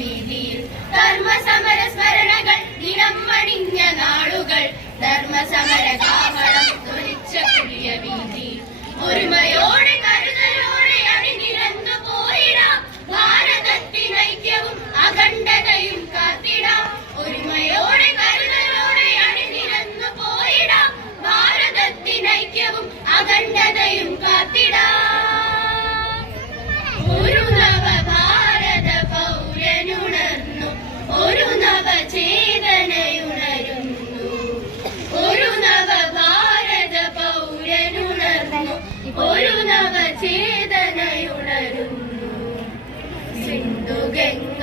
വീതിയിൽ ധർമ്മസമര സ്മരണകൾ ദിനം മണിഞ്ഞ നാളുകൾ ധർമ്മസമര കാഹളം ധ്വനിച്ച പുതിയ വീതിയിൽ ഒരുമയോടെ കരുതലോടെ അണിനിരന്നു പോയിടാം ഭാരതത്തിനൈക്യവും അഖണ്ഡതയും കാത്തിടാം ഒരുമയോടെ കരുതലോടെ അണിനിരന്നു പോയിടാം ഭാരതത്തിനൈക്യവും അഖണ്ഡതയും കാത്തിടാം ഒരു നവഭാരത പൗരനുണർന്നു ഒരു നവചേതനയുണരുന്നു ഒരു നവഭാരത പൗരനുണർന്നു ഒരു നവചേതനയുണരുന്നു സിന്ധു ഗംഗ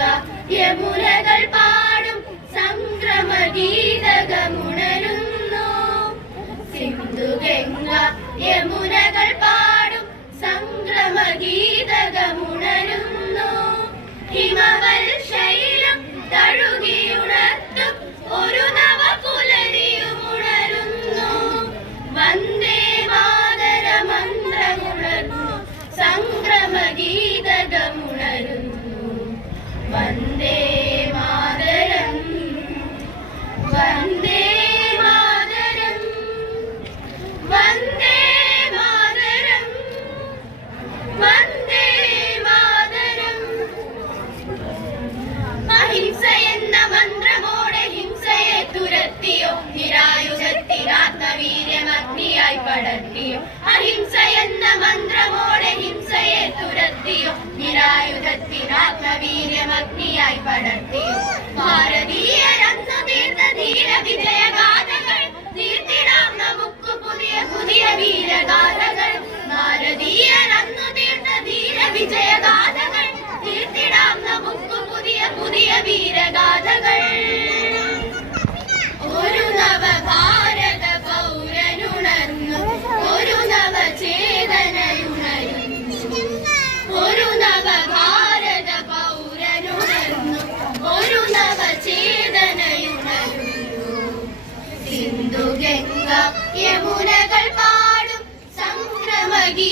യമുനകൾ പാടും സംക്രമഗീതകമുണരുന്നു സിന്ധു ഗംഗ യമുനകൾ പാടും സംക്രമഗീതകമുണരുന്നു ഹിമവൽ ശൈലം തഴുകിയുണർത്തും ഒരു നവപുലരിയുമുണരുന്നു വന്ദേ മാതര മന്ത്രമുണർന്നു സംക്രമഗീതകമുണരുന്നു വന്ദേ മാതരം വന്ദേ മാതരം വന്ദേ മാതരം വന്ദേ മാതരം അഹിംസ എന്ന മന്ത്രമോടെ ഹിംസയെ തുരത്തിയോ നിരായുധത്തിനാത്മവീര്യമഗ്നിയായി പടർത്തിയോ അഹിംസ എന്ന മന്ത്രമോടെ ഹിംസയെ തുരത്തിയോ നിരായുധത്തിനാത്മവീര്യമഗ്നിയായി പടർത്തിയോ ഭാരതീയരന്നു തീർത്ത ധീര വിജയഗാഥകൾ തീർത്തിടാം നമുക്ക് പുതിയ പുതിയ വീരഗാഥകൾ ഭാരതീയരന്നു തീർത്ത ധീര വിജയഗാഥകൾ തീർത്തിടാം നമുക്ക് പുതിയ പുതിയ വീരഗാഥകൾ ഒരു നവഭാരത പൗരനുണർന്നു ഒരു നവചേതനയുണരുന്നു ഒരു നവഭാരത പൗരനുണർന്നു ഒരു നവചേതനയുണരുന്നു സിന്ധു ഗംഗ യമുനകൾ പാടും സംക്രമഗീ